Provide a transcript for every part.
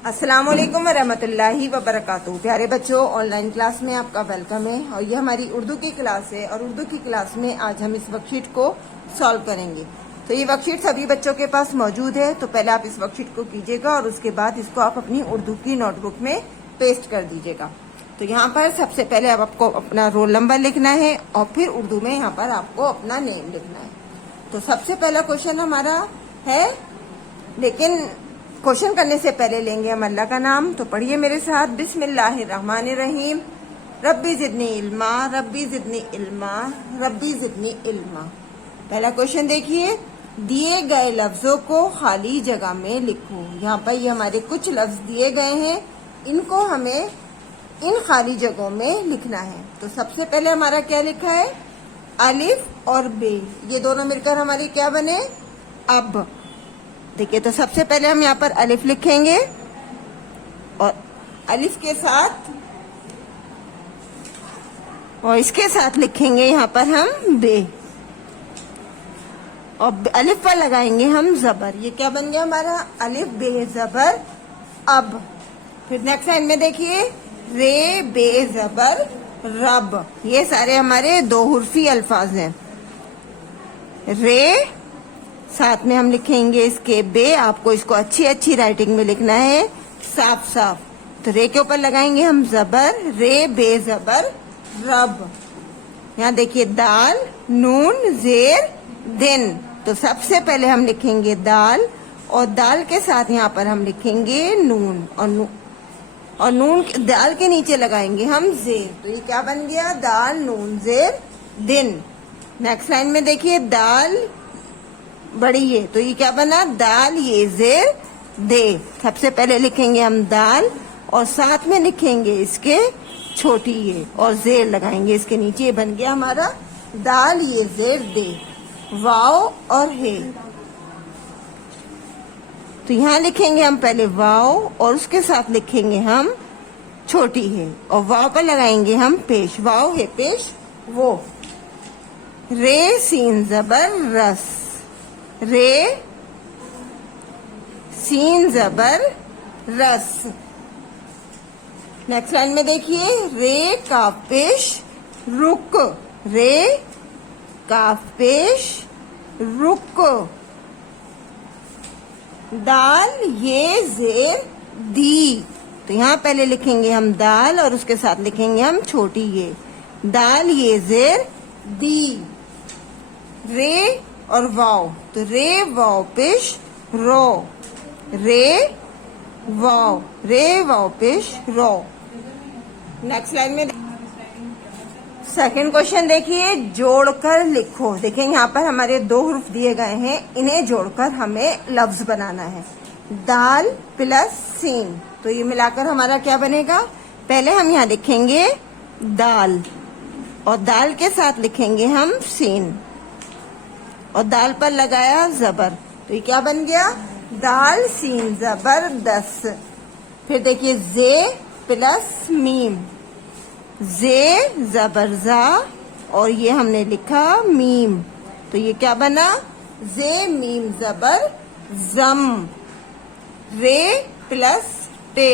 अस्सलामुअलैकुम वरहमतुल्लाहि वबरकातुहू। प्यारे बच्चों, ऑनलाइन क्लास में आपका वेलकम है और ये हमारी उर्दू की क्लास है और उर्दू की क्लास में आज हम इस वर्कशीट को सॉल्व करेंगे। तो ये वर्कशीट सभी बच्चों के पास मौजूद है, तो पहले आप इस वर्कशीट को कीजिएगा और उसके बाद इसको आप अपनी उर्दू की नोटबुक में पेस्ट कर दीजिएगा। तो यहाँ पर सबसे पहले आपको अपना रोल नंबर लिखना है और फिर उर्दू में यहाँ पर आपको अपना नेम लिखना है। तो सबसे पहला क्वेश्चन हमारा है, लेकिन क्वेश्चन करने से पहले लेंगे हम अल्लाह का नाम। तो पढ़िए मेरे साथ, बिस्मिल्लाहिर्रहमानिर्रहीम। रब्बी जिदनी इल्मा, रब्बी जिदनी इल्मा, रब्बी जिदनी इल्मा। पहला क्वेश्चन देखिए, दिए गए लफ्जों को खाली जगह में लिखो। यहाँ पर ये हमारे कुछ लफ्ज दिए गए हैं, इनको हमें इन खाली जगहों में लिखना है। तो सबसे पहले हमारा क्या लिखा है, अलिफ और बे, ये दोनों मिलकर हमारी क्या बने, अब। देखिए, तो सबसे पहले हम यहाँ पर अलिफ लिखेंगे और अलिफ के साथ और इसके साथ लिखेंगे यहाँ पर हम बे और अलिफ पर लगाएंगे हम जबर। ये क्या बन गया हमारा, अलिफ बे जबर अब। फिर नेक्स्ट लाइन में देखिए, रे बे जबर रब। ये सारे हमारे दो हुर्फी अल्फाज हैं। रे साथ में हम लिखेंगे इसके बे, आपको इसको अच्छी अच्छी राइटिंग में लिखना है, साफ साफ। तो रे के ऊपर लगाएंगे हम जबर, रे बे जबर रब। यहाँ देखिए, दाल नून जेर दिन। तो सबसे पहले हम लिखेंगे दाल और दाल के साथ यहाँ पर हम लिखेंगे नून और नून दाल के नीचे लगाएंगे हम जेर। तो ये क्या बन गया, दाल नून जेर दिन। नेक्स्ट लाइन में देखिए, दाल बड़ी है, तो ये क्या बना, दाल ये जेर दे। सबसे पहले लिखेंगे हम दाल और साथ में लिखेंगे इसके छोटी ये और जेर लगाएंगे इसके नीचे। ये बन गया हमारा दाल ये जेर दे। वाव और हे, तो यहाँ लिखेंगे हम पहले वाव और उसके साथ लिखेंगे हम छोटी है और वाव पर लगाएंगे हम पेश, वाव है पेश वो। रे सीन जबर रस, रे सीन जबर रस। नेक्स्ट लाइन में देखिए, रे काफ पेश रुक, रे काफ पेश रुक। दाल ये जेर दी, तो यहाँ पहले लिखेंगे हम दाल और उसके साथ लिखेंगे हम छोटी ये, दाल ये जेर दी। रे और वाव, तो रे वाव पेश रो, रे वाव पेश रो। नेक्स्ट लाइन में सेकंड क्वेश्चन देखिए, जोड़कर लिखो। देखिए, यहाँ पर हमारे दो हुर्फ दिए गए हैं, इन्हें जोड़कर हमें लफ्ज बनाना है। दाल प्लस सीन, तो ये मिलाकर हमारा क्या बनेगा, पहले हम यहाँ लिखेंगे दाल और दाल के साथ लिखेंगे हम सीन और दाल पर लगाया जबर। तो ये क्या बन गया, दाल सीन जबर दस। फिर देखिए, जे प्लस मीम, जे जबर जा और ये हमने लिखा मीम, तो ये क्या बना, जे मीम जबर जम। रे प्लस टे,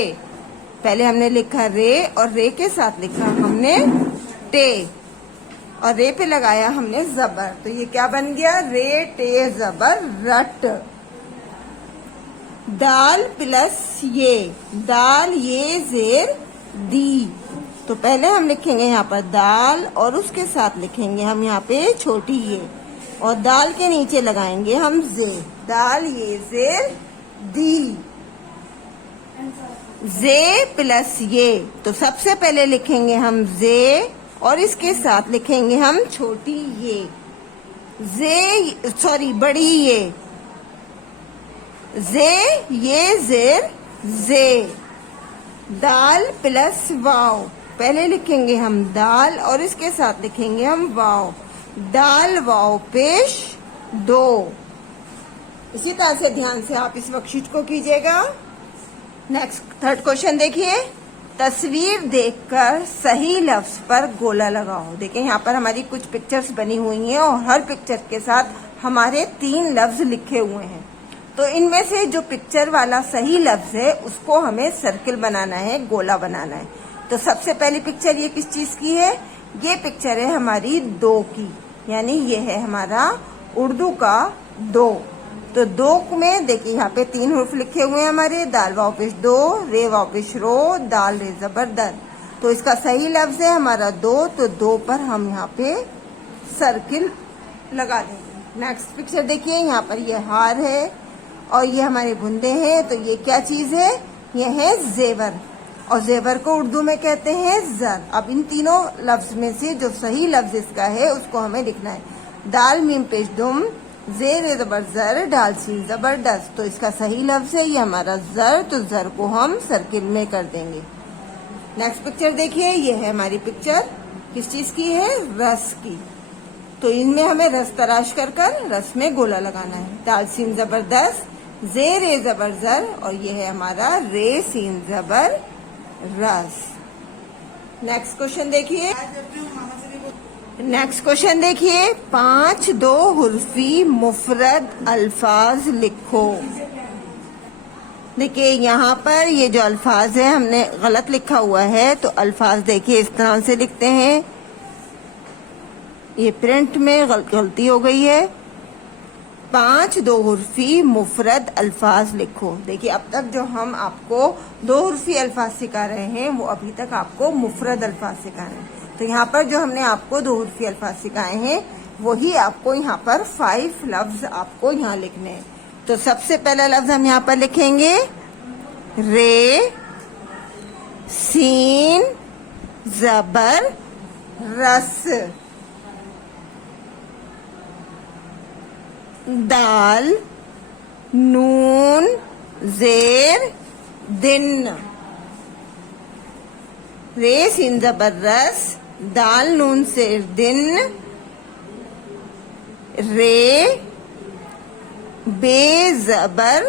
पहले हमने लिखा रे और रे के साथ लिखा हमने टे और रे पे लगाया हमने जबर। तो ये क्या बन गया, रे टे जबर रट। दाल प्लस ये, दाल ये जेर दी। तो पहले हम लिखेंगे यहाँ पर दाल और उसके साथ लिखेंगे हम यहाँ पे छोटी ये और दाल के नीचे लगाएंगे हम जे, दाल ये जेर दी। जे प्लस ये, तो सबसे पहले लिखेंगे हम जे और इसके साथ लिखेंगे हम छोटी ये, जे सॉरी बड़ी ये, जे ये जेर जे। दाल प्लस वाव, पहले लिखेंगे हम दाल और इसके साथ लिखेंगे हम वाव, दाल वाव पेश दो। इसी तरह से ध्यान से आप इस वर्कशीट को कीजिएगा। नेक्स्ट थर्ड क्वेश्चन देखिए, तस्वीर देखकर सही लफ्ज पर गोला लगाओ। देखिए, यहाँ पर हमारी कुछ पिक्चर्स बनी हुई हैं और हर पिक्चर के साथ हमारे 3 लफ्ज लिखे हुए हैं। तो इनमें से जो पिक्चर वाला सही लफ्ज है उसको हमें सर्किल बनाना है, गोला बनाना है। तो सबसे पहली पिक्चर ये किस चीज की है? ये पिक्चर है हमारी दो की, यानी ये है हमारा उर्दू का दो। तो दो में देखिए यहाँ पे 3 हुर्फ लिखे हुए हैं हमारे, दाल वाव पेश दो, रे वाव पेश रो, दाल रे जबर दर। तो इसका सही लफ्ज है हमारा दो, तो दो पर हम यहाँ पे सर्किल लगा देंगे। नेक्स्ट पिक्चर देखिए, यहाँ पर ये हार है और ये हमारे बुंदे हैं। तो ये क्या चीज है? ये है जेवर, और जेवर को उर्दू में कहते हैं जर। अब इन तीनों लफ्ज में से जो सही लफ्ज इसका है उसको हमें लिखना है। दाल मीम पेश दुम, जेर जबर जर, डाल सीन जबरदस्त। तो इसका सही लफ्ज है ये हमारा जर, तो जर को हम सर्किल में कर देंगे। नेक्स्ट पिक्चर देखिए, ये है हमारी पिक्चर, किस चीज की है? रस की। तो इनमें हमें रस तराश कर रस में गोला लगाना है। दाल सीन जबरदस्त, जेर ए जबर जर, और ये है हमारा रे सीन जबर रस। नेक्स्ट क्वेश्चन देखिए, नेक्स्ट क्वेश्चन देखिए, 5 दो हुर्फी मुफरद अल्फाज लिखो। देखिए यहाँ पर ये जो अल्फाज है हमने गलत लिखा हुआ है, तो अल्फाज देखिए इस तरह से लिखते हैं। ये प्रिंट में गलती हो गई है। 5 दो हुर्फी मुफरद अल्फाज लिखो। देखिए अब तक जो हम आपको दो हुर्फी अल्फाज सिखा रहे हैं वो अभी तक आपको मुफरद अल्फाज सिखा रहे हैं। तो यहाँ पर जो हमने आपको दो हुर्फी अल्फाज सिखाए हैं वही आपको यहाँ पर 5 लफ्ज आपको यहाँ लिखने हैं। तो सबसे पहला लफ्ज हम यहाँ पर लिखेंगे रे सीन जबर रस। दाल नून जेर दिन। रे सीन जबर रस, दाल नून जेर दिन, रे बे जबर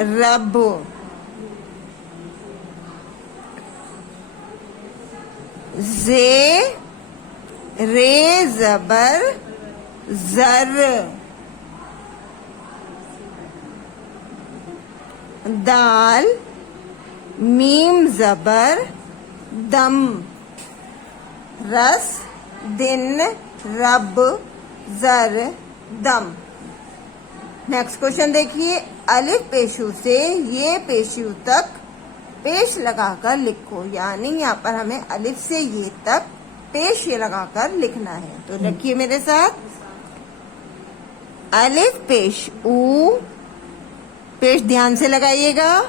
रब। जे रे जबर जर। दाल मीम जबर दम। रस दिन रब जर दम। नेक्स्ट क्वेश्चन देखिए, अलिफ पेशू से ये पेशू तक पेश लगाकर लिखो। यानी यहाँ पर हमें अलिफ से ये तक पेश ये लगाकर लिखना है। तो रखिए मेरे साथ, अलिफ पेश ऊ, पेश ध्यान से लगाइएगा।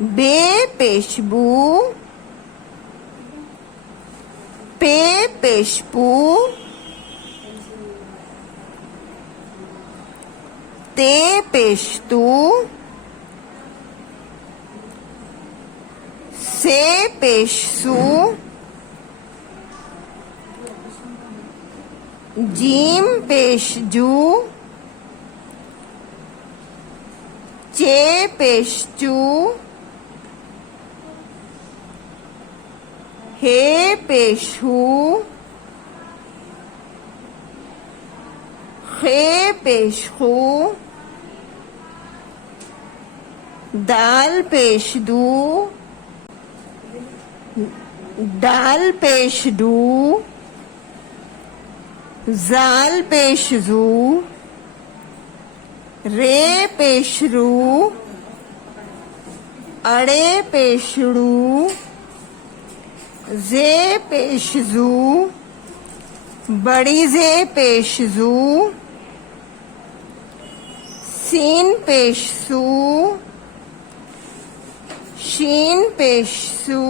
बे पेश बू, पे पेश पू, ते पेश तू, से पेश सू, जीम पेश जू, चे पेश चू, हे पेश हू, खे पेश हू, दाल पेश दू, दाल पेश डू, जाल पेश जू, रे पेश रू, अड़े पेश रू, जे पेश जू, बड़ी जे पेश जू, सीन पेश सू, शीन पेश सू,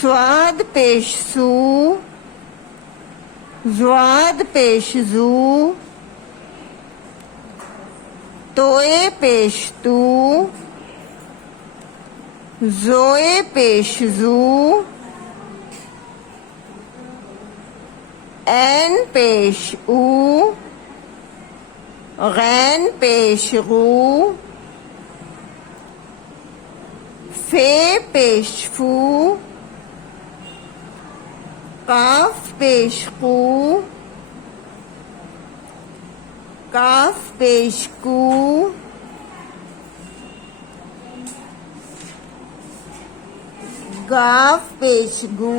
स्वाद पेश सू, ज्वाद पेश जू, तोए पेश तू, जोए पेश जू, ऐन पेश ऊ, गैन पेश गू, फे पेश फू, काफ पेश कू, काफ पेश कू, गाफ पेश गू,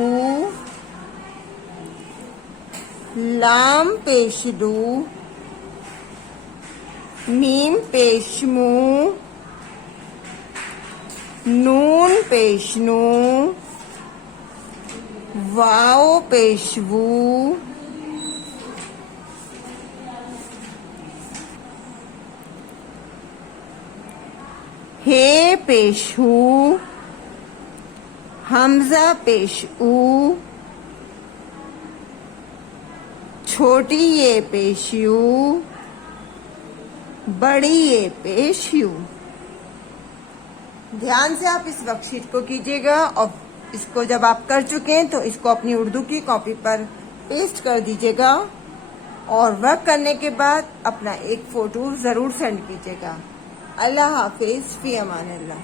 लाम पेश दू, मीम पेश मू, नून पेश नू, वाव पेश वू, हे पेश हू, हमजा पेश ऊ, छोटी ये पेश यू, बड़ी ये पेश यू। ध्यान से आप इस वर्कशीट को कीजिएगा और इसको जब आप कर चुके हैं तो इसको अपनी उर्दू की कॉपी पर पेस्ट कर दीजिएगा और वर्क करने के बाद अपना एक फोटो जरूर सेंड कीजिएगा। अल्लाह हाफिज, फी अमान अल्लाह।